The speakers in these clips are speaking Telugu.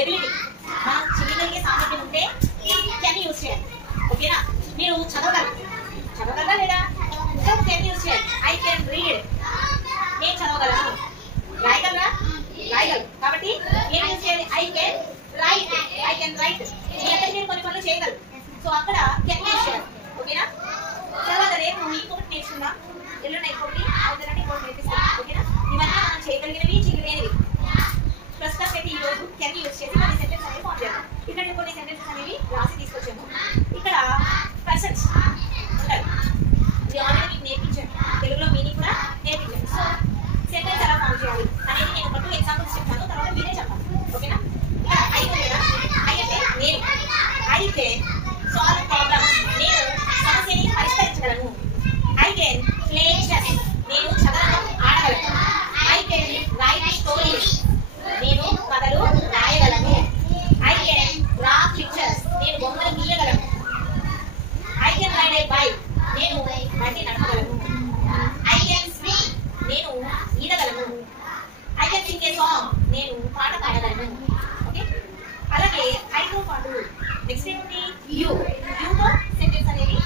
ఎబిలిటీ మనం చేయగలిగే సామర్థ్యం ఉంటే కెన్ యూజ్ చేయాలి. ఓకేనా? మీరు చదవగలరా లేదా? కెన్ యూజ్ చేయాలి. ఐ కెన్ రీడ్, నేను చదవగలను. రాయగలరా? రాయగలరు. కాబట్టి ఏం యూజ్ చేయాలి? I can right. మీ అందరికీ నేను కొన్ని పనులు చేయగలరు. సో అక్కడ కెన్ యూజ్ చేయాలి. ఓకేనా? తర్వాత రేపు ఇంకొకటి నేర్చుకుందాం. ఎల్లుండి ఇంకొకటి నేర్పిస్తాను. ఓకేనా? ఇవన్నీ మనం చేయగలిగినవి, చేయలేనివి. ప్రస్తుతం అయితే ఈ రోజు కెన్ యూజ్ చేసి కొన్ని సెంటెన్స్ అనేవి ఫామ్ చేద్దాం. ఇక్కడ కొన్ని సెంటెన్సెస్ అనేవి రాసి తీసుకొచ్చాము. ఇక్కడ పర్సన్స్ ఉంటారు. ఇది ఆల్రెడీ మీకు నేర్పించాను. తెలుగులో మీనింగ్ కూడా నేర్పించాను. సో సెంటెన్స్ ఎలా ఫామ్ చేయాలి అనేది నేను ఒక 2 ఎగ్జాంపుల్స్ చెప్తాను. తర్వాత మీరే చెప్పాలి. ఓకేనా? ఇక్కడ ఐ ఉంది కదా, ఐ అంటే నేను. ఐ కెన్ సాల్వ్ ప్రాబ్లమ్స్, నేను సమస్యని పరిష్కరించగలను. ఐ కెన్ ప్లే చెస్, నేను చదవడం ఆడగలను. ఐ కెన్ రైట్ స్టోరీస్, నేను కథలు రాయగలను. ఐ కెన్ డ్రా పిక్చర్స్, నేను బొమ్మలు గీయగలను. I can ride a bike, నేను బండి నడపగలను. ఐ కెన్ స్పీక్, నేను ఈదగలను. I can sing a song, నేను పాట పాడగలను. ఓకే? అలాగే ఐతో పాటు నెక్స్ట్ ఏముంది? యూతో సెంటెన్స్ అనేది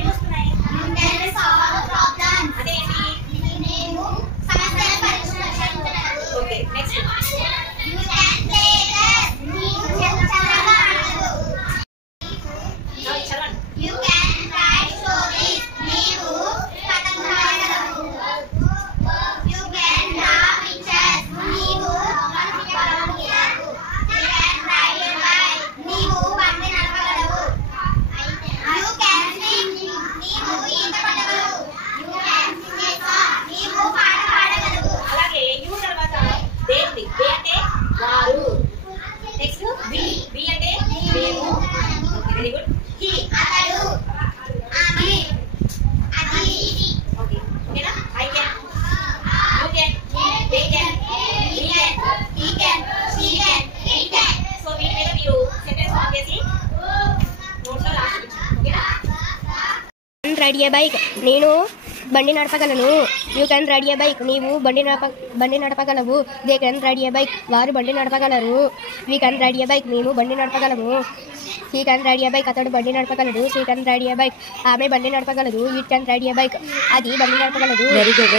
ఏమొస్తున్నాయి? అదేంటి? Okay, next very good. He అతడు, ఆమె, అది, ఓకే. ఓకేనా? I can, you can, they can, he can, she can, it can. So వీటి మీద మీరు సెంటెన్స్ ఫామ్ చేసి నోట్స్లో రాసుకోవచ్చు. ఓకేనా? రైడ్ ఏ బైక్, నేను బండి నడపగలను. You can ride a bike, నీవు బండి నడపగలవు. They can ride a bike, వారు బండి నడపగలరు. We can ride a bike, మేము బండి నడపగలము. He can ride a bike, అతడు బండి నడపగలడు. She can ride a bike, ఆమె బండి నడపగలదు. It can ride a bike, అది బండి నడపగలదు. Very good.